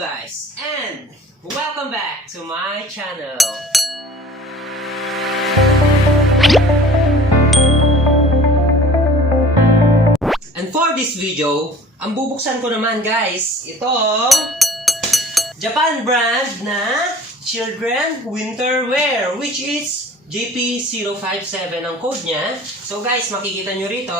guys, and welcome back to my channel. And for this video, ang bubuksan ko naman guys, itong Japan brand na Children Winter Wear, which is JP057 ang code niya. So guys, makikita nyo rito,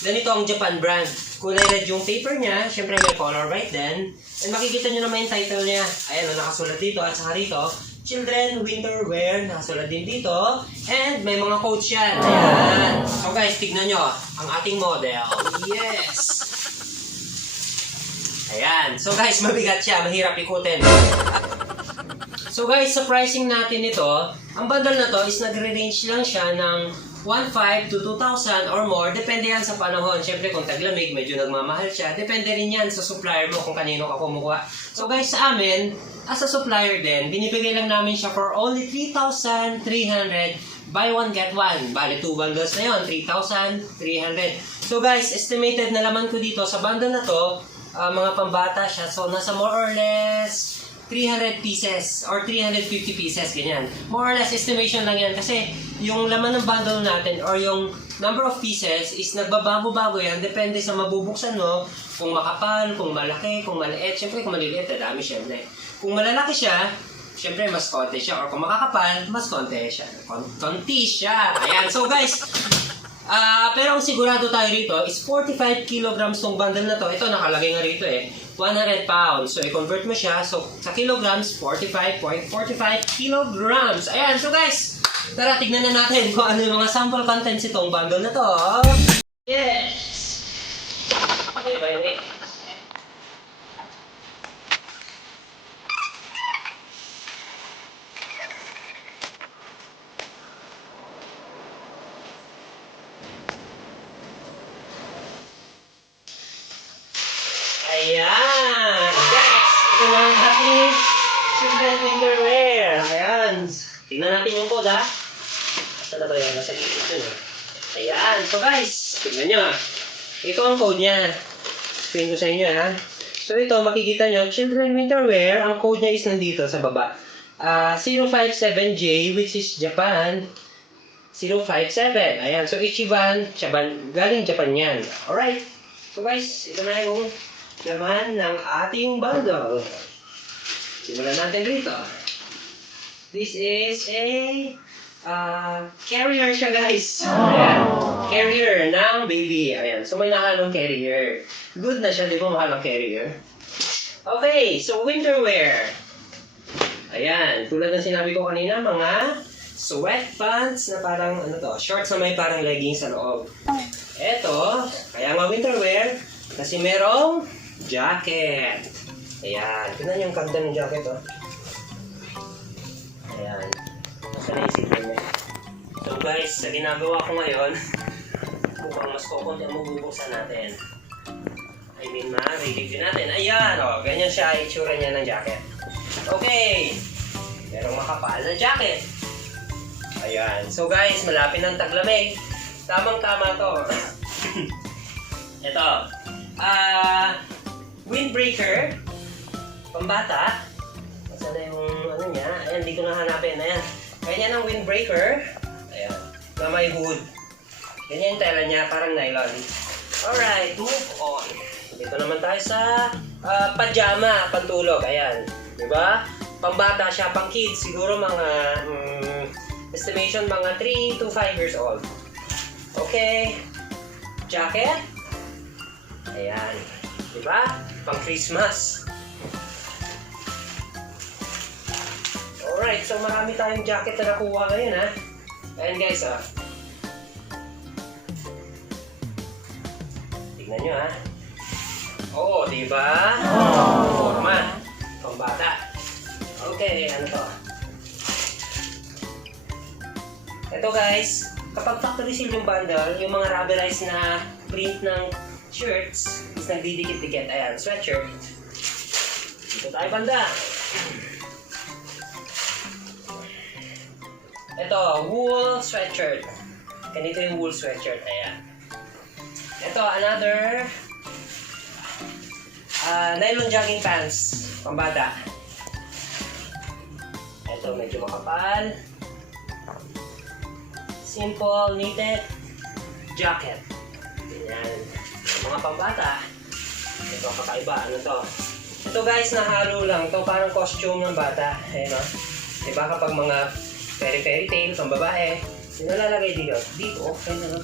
ganito ang Japan brand. Kulay red yung paper niya, syempre may color right din. And makikita nyo naman yung title niya. Ayan, nakasulat dito at saka rito, Children Winter Wear, nakasulat din dito. And may mga codes yan. Ayan. So guys, tignan nyo ang ating model. Yes! Ayan. So guys, mabigat siya, mahirap ikutin. So guys, sa pricing natin ito, ang bundle na to is nagre-range lang siya ng 1,500 to 2,000 or more. Depende yan sa panahon. Siyempre kung taglamig, medyo nagmamahal siya. Depende rin yan sa supplier mo kung kanino ka kumukuha. So guys, sa amin, as a supplier din, binibigay lang namin siya for only 3,300. Buy one, get one. Bale, 2 bundles na yun. 3,300. So guys, estimated na laman ko dito sa bundle na to, mga pambata siya. So nasa more or less 300 pieces or 350 pieces, ganyan. More or less estimation lang yan kasi yung laman ng bundle natin or yung number of pieces is nagbabago-bago yan. Depende sa mabubuksan mo, kung makapal, kung malaki, kung maliit. Siyempre kung maliliit, dami siyempre. Kung malalaki siya, siyempre mas konti siya. Or kung makakapal, mas konti siya. Konti siya. Ayan. So guys, pero ang sigurado tayo rito is 45 kilograms tong bundle na to. Ito nakalagay nga rito 100 pounds. So i-convert mo siya. So sa kilograms, 45.45 kilograms. Ayan. So guys, tara tignan na natin kung ano yung mga sample contents itong bundle na to. Yes! Okay, bye. Ayan! Guys, ito na ang ating Children Winter Wear. Ayan. Tingnan natin yung code ha. Saan na ba yan? Nasa gilid yun Ayan. So guys, tingnan nyo ha. Ito ang code niya. Explain ko sa inyo ha. So ito, makikita nyo, Children Winter Wear, ang code niya is nandito sa baba. 057J, which is Japan. 057. Ayan. So Ichiban, galing Japan yan. Alright. So guys, ito na yung laman ng ating bundle. Simulan natin rito. This is a carrier siya guys. Ayan. Carrier ng baby. Ayan. So may nakalong carrier. Good na siya, di ba mahalong carrier? Okay, so winter wear. Ayan. Tulad ng sinabi ko kanina, mga sweatpants na parang shorts na may parang leggings sa loob. Eto, kaya nga winter wear kasi merong jacket. Ayan. Tignan yung ganda ng jacket, Ayan. Nasa naisipin niya. So guys, sa ginagawa ko ngayon, mukhang mas kukunti ang mabubuksan natin. I mean, ma-review natin. Ayan, ganyan siya, itsura niya ng jacket. Okay. Merong makapal na jacket. Ayan. So guys, malapit ng taglamig. Tamang-tama to. Ito. Windbreaker. Pambata. Saan na yung niya? Ayan, hindi ko na hanapin. Ayan. Ganyan ang windbreaker. Ayan. Na may hood. Ganyan yung tela niya. Parang nylon. Alright. Move on. Dito naman tayo sa pajama. Pantulog. Ayan. Diba? Pambata siya. Pang kids. Siguro mga estimation mga 3 to 5 years old. Okay. Jacket. Ayan. Diba? Pang Christmas. Alright, so marami tayong jacket na nakuha ngayon ha. Ayan guys Tignan nyo ha. Oo, diba? Forma. Pambata. Okay, ano to? Ito guys, kapag factory seal yung bundle, yung mga rubberized na print ng shirts is nagdidikit-dikit. Ayan, sweatshirt. Dito tayo banda. Ito, wool sweatshirt. Ganito yung wool sweatshirt. Ayan. Ito, another nylon jogging pants. Pambata. Ito, medyo makapal. Simple, knitted jacket. Ganyan. Mga pambata. Ito, kakaiba. Ano to? Ito guys, nahalo lang. Ito parang costume ng bata. Ayan o. Diba kapag mga fairy tale, pang babae, sinalalagay dito. Dito, okay na.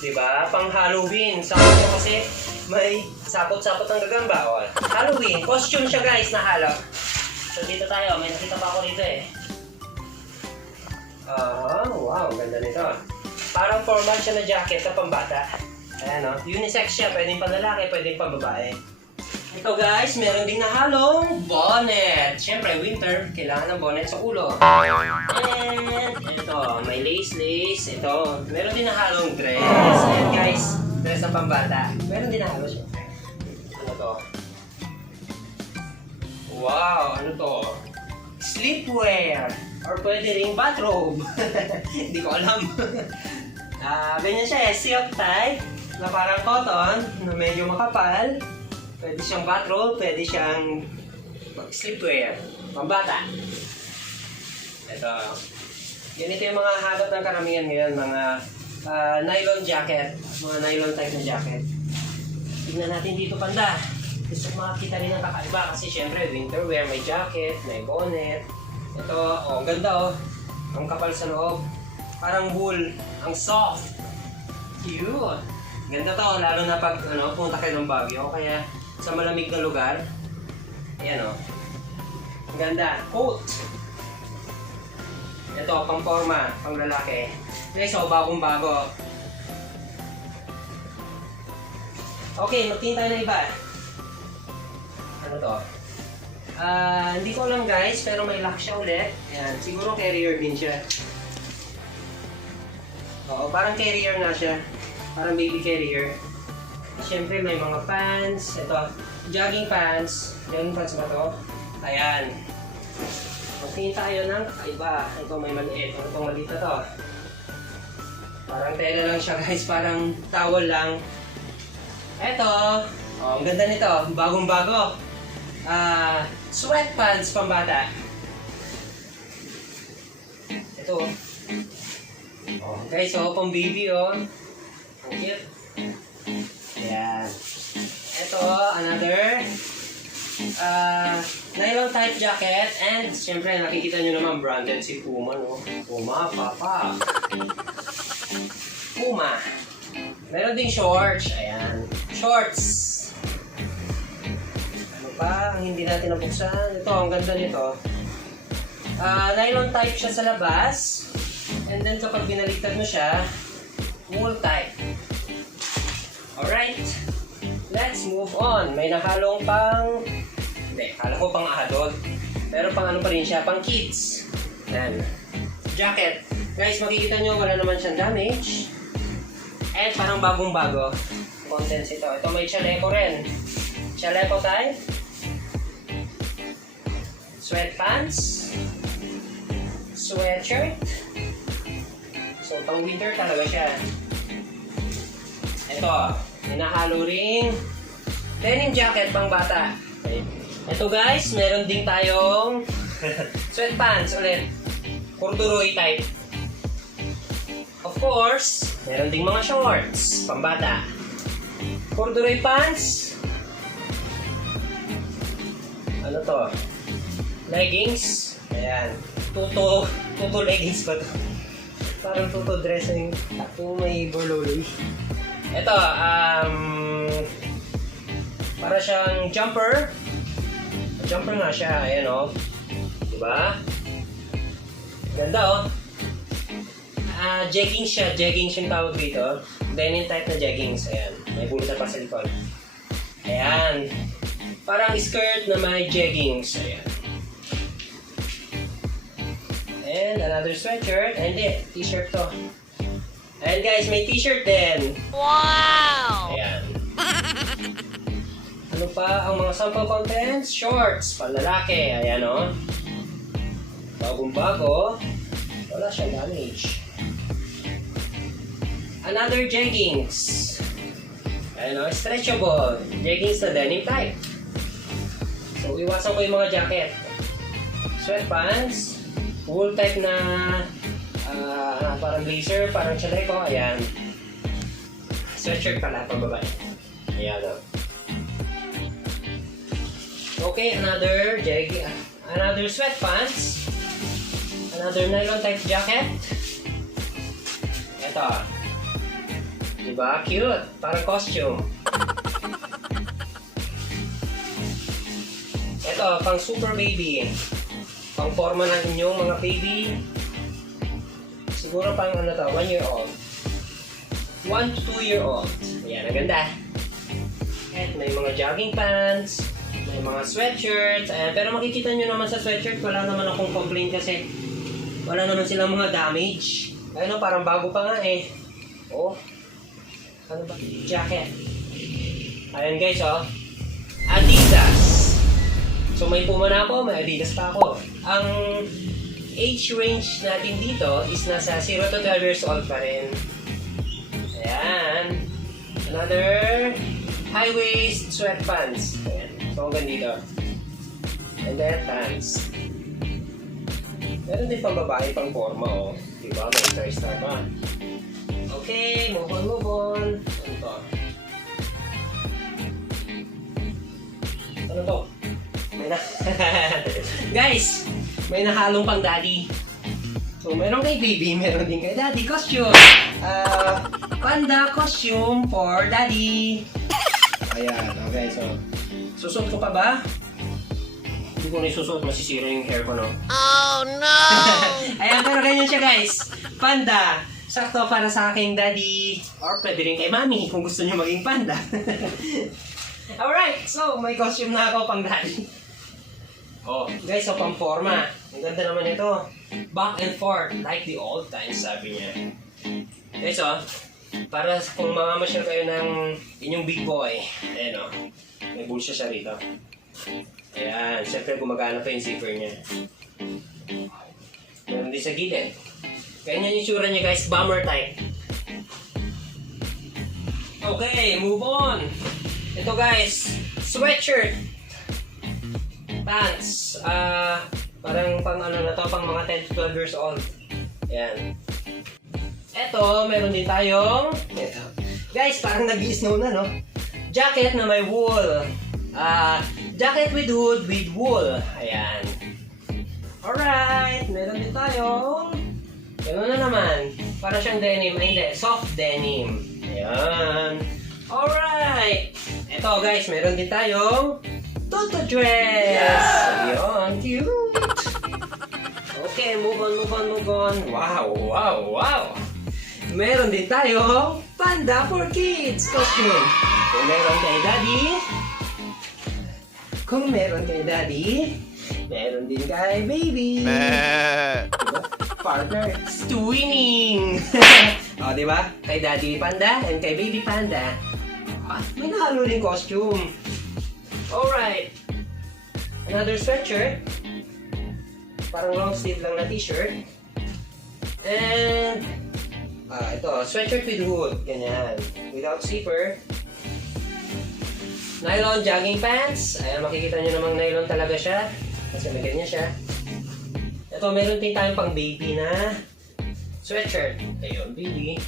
Diba? Pang Halloween. Sakot nyo kasi may sapot-sapot ng gagamba. O, Halloween. Costume siya guys, nahalo. So dito tayo. May nakita pa ako dito eh. Wow, ganda nito. Parang formal siya na jacket na pambata. Ayan o. Unisex siya. Pwedeng pang lalaki, pwedeng pang babae. Ito guys, meron ding nahalong bonnet. Siyempre, winter, kailangan ng bonnet sa ulo. And ito, may lace. Ito, meron din nahalong dress. Ayan guys, dress ng pambata. Meron din nahalo siya. Ano to? Wow, ano to? Sleepwear. Or pwede ring bathrobe. Hindi ko alam. Ganyan siya eh, silk type na parang cotton na medyo makapal. Pwede siyang bathrobe, pwede siyang sleepwear. Pambata. Ito. Ganito yung mga hagot ng karamihan ngayon, mga nylon jacket. Mga nylon type na jacket. Tignan natin dito panda. Gusto ko makakita rin ng kakaiba kasi syempre winter wear, may jacket, may bonnet. Ito, ang ganda oh. Ang kapal sa loob. Parang wool. Ang soft. Cute. Ganda to, lalo na pag punta kayo ng Baguio. Kaya sa malamig na lugar. Ayan oh. Ang ganda. Coat. Ito, pang forma, pang lalaki. Guys, oh, bagong bago. Okay, magtingin tayo na iba. Ano to? Hindi ko alam guys, pero may lock siya ulit. Ayan, siguro carrier din siya. Oo, parang carrier nga siya. Parang baby carrier. Siyempre may mga pants. Ito, jogging pants. Jogging pants ba to? Ayan. Magtingin tayo ng kakaiba. Ito may maliit. Ito maliit na to. Parang tela lang siya guys. Parang towel lang. Ito. Oh, ang ganda nito. Bagong bago. Sweatpants pambata. Ito. Oh, guys, so pang baby oh. Ang cute. Ayan. Ito, another nylon type jacket and syempre nakikita nyo naman branded si Puma no. Puma, Papa. Puma. Meron ding shorts. Ayan. Shorts. Ang hindi natin nabuksan. Ito, ang ganda nito. Nylon type siya sa labas. And then kapag binaliktad mo siya, wool type. Alright. Let's move on. May nahalong pang... Hindi, kala ko pang adult. Pero pang ano pa rin siya, pang kids. Yan. Jacket. Guys, makikita nyo wala naman siyang damage. And parang bagong-bago. Contents ito. Ito may chaleco rin. Chaleco type. Sweatpants, sweatshirt. So, pang winter talaga siya. Ito, hinahalo ring denim jacket pang bata. Okay. Ito guys, meron din tayong sweatpants ulit. Corduroy type. Of course, meron ding mga shorts pang bata. Corduroy pants. Ano to? Leggings. Ayan. Tuto leggings ba to? Parang tuto dress na yung may bololoy. Ito, para siyang jumper. Jumper nga siya. Ayan o. Diba? Ganda o. Jeggings siya. Jeggings yung tawag dito. Denim type na jeggings. Ayan. May bulutan pa sa likod. Ayan. Parang skirt na may jeggings. Ayan. And another sweatshirt. And t-shirt to. And guys, may t-shirt din. Wow! Ayan. Ano pa ang mga sample contents? Shorts, panlalaki. Ayan o. Bagong-bago. Wala siyang damage. Another jeggings. Ayan o, stretchable. Jeggings na denim type. So, iwasan ko yung mga jacket. Sweatpants, wool type na parang blazer, parang chaleco, ayan. Sweatshirt pala, pambabae. Ayan o. Okay, another sweatpants. Another nylon type jacket. Ito. Diba? Cute. Parang costume. Ito, pang super baby. Pang forma ng inyong mga baby. Siguro pang 1 year old. 1 to 2 year old. Ayan, ang ganda. At may mga jogging pants, may mga sweatshirts. Ayan, pero makikita nyo naman sa sweatshirt, wala naman akong complaint kasi wala naman silang mga damage. Ayun, parang bago pa nga eh. Oh. Ano ba? Jacket. Ayan guys, oh. Adidas. So may Puma na ako, may Adidas pa ako. Ang age range natin dito is nasa 0 to 12 years old pa rin. Ayan. Another high-waist sweatpants. Ayan. So hanggang dito. And then pants. Meron din pang babae pang forma, oh. Diba? May star-star pa. Okay, move on. Ano to? Ano to? May na... Guys! May nahalong pang daddy. So, meron kay baby, meron din kay daddy costume. Panda costume for daddy. Ayan, okay. So, susuot ko pa ba? Hindi ko na isusuot, masisira yung hair ko, no? Oh, no! Ayan, pero ganyan siya, guys. Panda. Sakto para sa aking daddy. Or pwede rin kay mami kung gusto niyo maging panda. Alright, so may costume na ako pang daddy. Oh, guys, so pang forma. Ang ganda naman ito. Back and forth, like the old times, sabi niya. Guys, oh, para kung mamamasyal kayo ng inyong big boy. Ayan, oh. May bulsa siya rito. Ayan, syempre gumagana pa yung zipper niya. Meron din sa gilid. Ganyan yung tsura niya, guys. Bomber type. Okay, move on. Ito, guys. Sweatshirt. Pants. Parang pang ano na to, pang mga 10 to 12 years old. Ayan. Ito, meron din tayong... Ito. Guys, parang nag-i-snow na, no? Jacket na may wool. Jacket with hood with wool. Ayan. Alright. Meron din tayong... Gano'n na naman. Para siyang denim. Ay, hindi. Soft denim. Ayan. Alright. Ito, guys. Meron din tayong Toto dress. Yes. Ayan. Cute. Okay. Move on. Wow. Meron din tayong Panda for Kids costume. Kung meron kay daddy, meron din kay baby. Diba? Partner, twinning! O, diba? Kay Daddy Panda and kay Baby Panda. May nahalo rin costume. Alright. Another sweatshirt. Parang long sleeve lang na t-shirt. And, ito, sweatshirt with hood. Ganyan. Without zipper. Nylon jogging pants. Ayan, makikita nyo namang nylon talaga siya. Kasi may ganyan siya. Ito, meron din tayong pang baby na sweatshirt. Ayun, baby.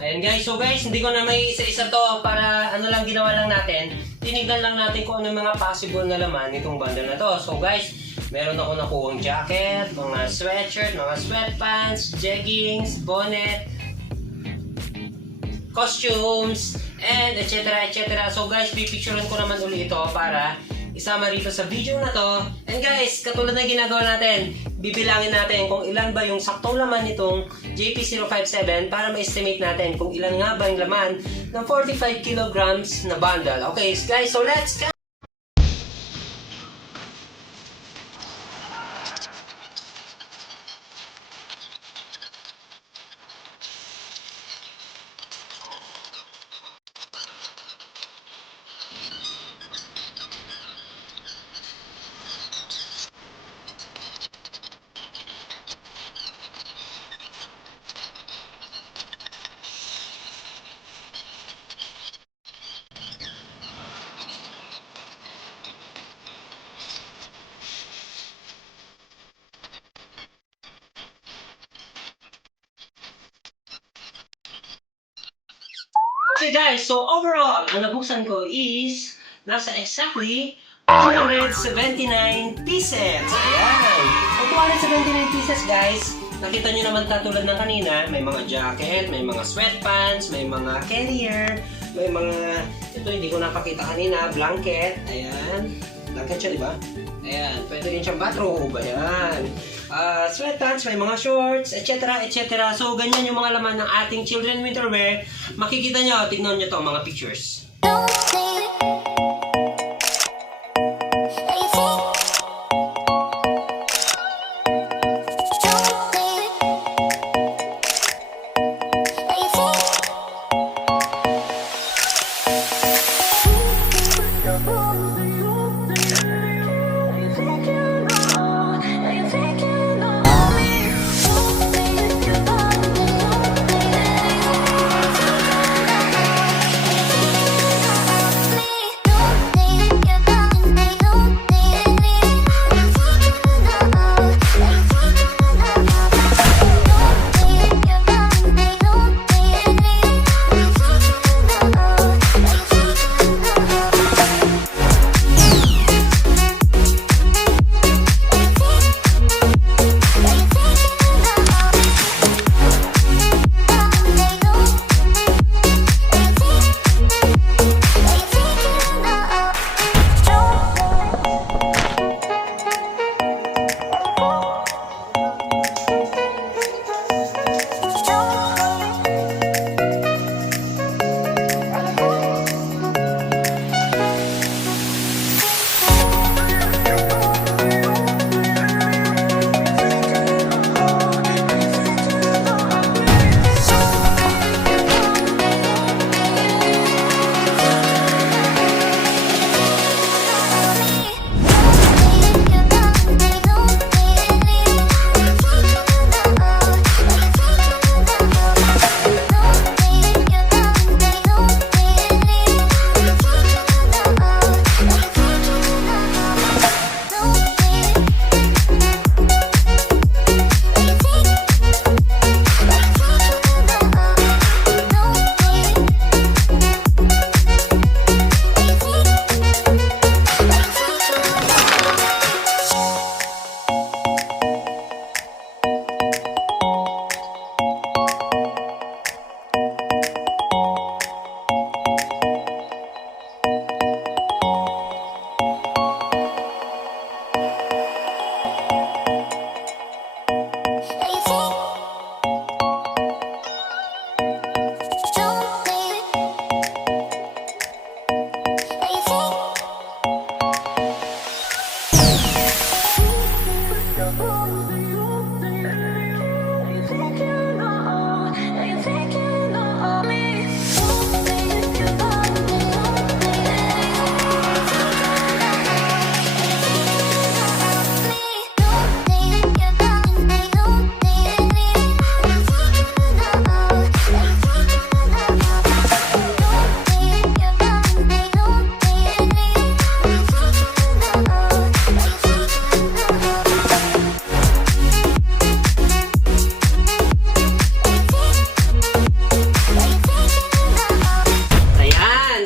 Ayan guys. So guys, hindi ko na may isa-isa to para ano lang ginawa lang natin. Tinignan lang natin kung ano mga possible na laman nitong bundle na to. So guys, meron ako nakuhang jacket, mga sweatshirt, mga sweatpants, jeggings, bonnet, costumes, and etc. So guys, pipicturean ko naman ulit ito para isama rito sa video na to. And guys, katulad ng ginagawa natin, bibilangin natin kung ilan ba yung saktong laman nitong JP057 para ma-estimate natin kung ilan nga ba yung laman ng 45 kilograms na bundle. Okay guys, so let's go! Okay guys, so overall, ang nabuksan ko is nasa exactly 279 pieces. Ayan. So 279 pieces guys. Nakita nyo naman tulad ng kanina, may mga jacket, may mga sweatpants, may mga carrier, may mga, ito hindi ko napakita kanina, blanket. Ayan. Blanket siya, di ba? Ayan. Pwede rin siyang bathrobe. Ayan. Sweatpants, may mga shorts, etc. etc. So, ganyan yung mga laman ng ating children winter wear. Makikita nyo, tignan nyo to mga pictures.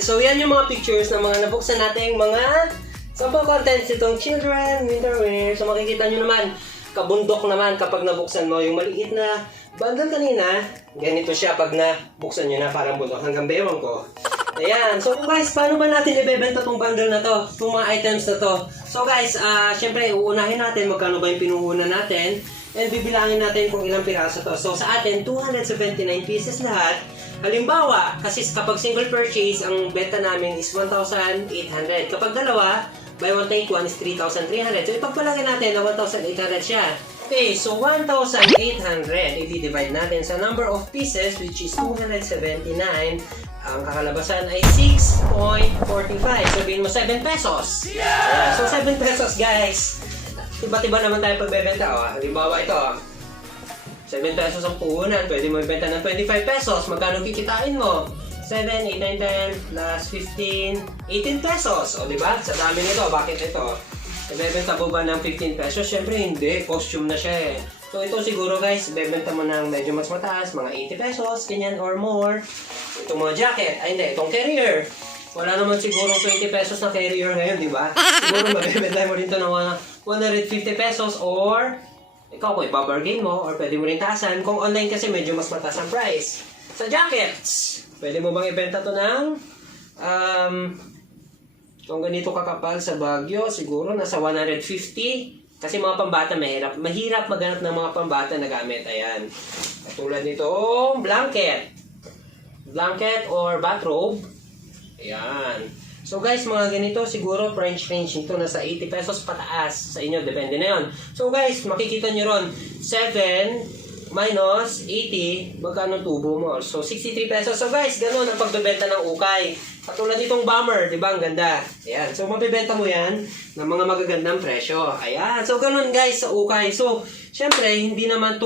So yan yung mga pictures ng mga nabuksan nating mga sample contents itong children winter wear. So makikita nyo naman, kabundok naman kapag nabuksan mo. Yung maliit na bundle kanina, ganito siya pag nabuksan nyo na, parang bundok hanggang bewang ko. Ayan. So guys, paano ba natin ibebenta tong bundle na to? Itong mga items na to. So guys, syempre uunahin natin magkano ba yung pinuhunan natin. And bibilangin natin kung ilang piraso to. So sa atin, 279 pieces lahat. Halimbawa, kasi kapag single purchase, ang benta namin is 1,800. Kapag dalawa, buy one take one is 3,300. So ipagpalagay natin na 1,800 siya. Okay, so 1,800 i-divide natin sa number of pieces which is 279. Ang kakalabasan ay 6.45. Sabihin mo 7 pesos. So 7 pesos guys. Tiba-tiba naman tayo pagbebenta. Halimbawa ito. 7 pesos ang puhunan, pwede mo ibenta ng 25 pesos. Magkano kikitain mo? 7, 8, 9, 10, plus 15, 18 pesos. O diba? Sa dami nito, bakit ito? Ibebenta mo ba ng 15 pesos? Siyempre hindi, costume na siya eh. So ito siguro guys, ibebenta mo ng medyo mas mataas, mga 80 pesos, ganyan or more. Itong mga jacket, ay hindi, itong carrier. Wala naman siguro 20 pesos na carrier ngayon, di ba? Siguro mabibenta mo rin ito ng 150 pesos or ikaw kung ibabargain mo or pwede mo rin taasan. Kung online kasi medyo mas mataas ang price. Sa jackets, pwede mo bang ibenta to ng kung ganito kakapal sa Baguio, siguro nasa 150. Kasi mga pambata mahirap maghanap ng mga pambata na gamit. Ayan. Katulad nitong blanket or bathrobe. Ayan. So guys, mga ganito siguro French range nito nasa 80 pesos pataas. Sa inyo, depende na yun. So guys, makikita nyo ron 7 minus 80, magkano tubo mo? So 63 pesos. So guys, ganun ang pagbebenta ng ukay. Katulad itong bomber, di ba? Ang ganda. Ayan. So mabibenta mo yan ng mga magagandang presyo. Ayan. So ganun guys sa ukay. So, syempre, hindi naman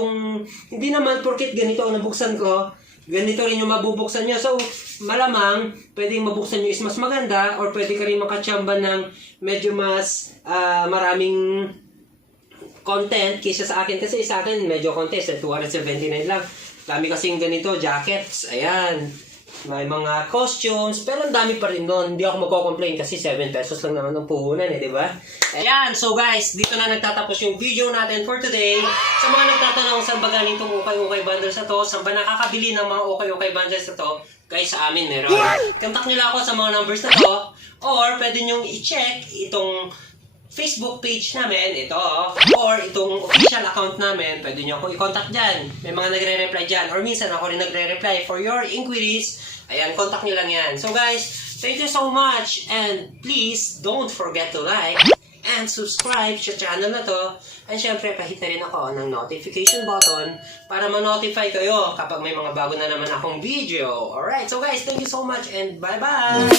porket ganito ang nabuksan ko, ganito rin yung mabubuksan nyo. So, malamang, pwedeng mabuksan nyo is mas maganda or pwede ka rin makatsamba ng medyo mas maraming content kaysa sa akin. Kasi sa akin, medyo contest. 279 lang. Dami kasing ganito, jackets. Ayan. May mga costumes. Pero ang dami pa rin doon. Hindi ako magko-complain kasi 7 pesos lang naman ang puhunan di ba? Ayan. So guys, dito na nagtatapos yung video natin for today. Sa mga nagtatanong saan ba galing itong ukay-ukay bundles na to, saan ba nakakabili ng mga ukay-ukay bundles na to, guys, sa amin meron. Contact nyo lang ako sa mga numbers na to or pwede nyo i-check itong Facebook page namin, ito, or itong official account namin, pwede nyo ako i-contact dyan. May mga nagre-reply dyan, or minsan ako rin nagre-reply for your inquiries. Ayan, contact nyo lang yan. So guys, thank you so much, and please don't forget to like and subscribe sa channel na to. And syempre, pahit na rin ako ng notification button para ma-notify kayo kapag may mga bago na naman akong video. Alright, so guys, thank you so much, and bye-bye!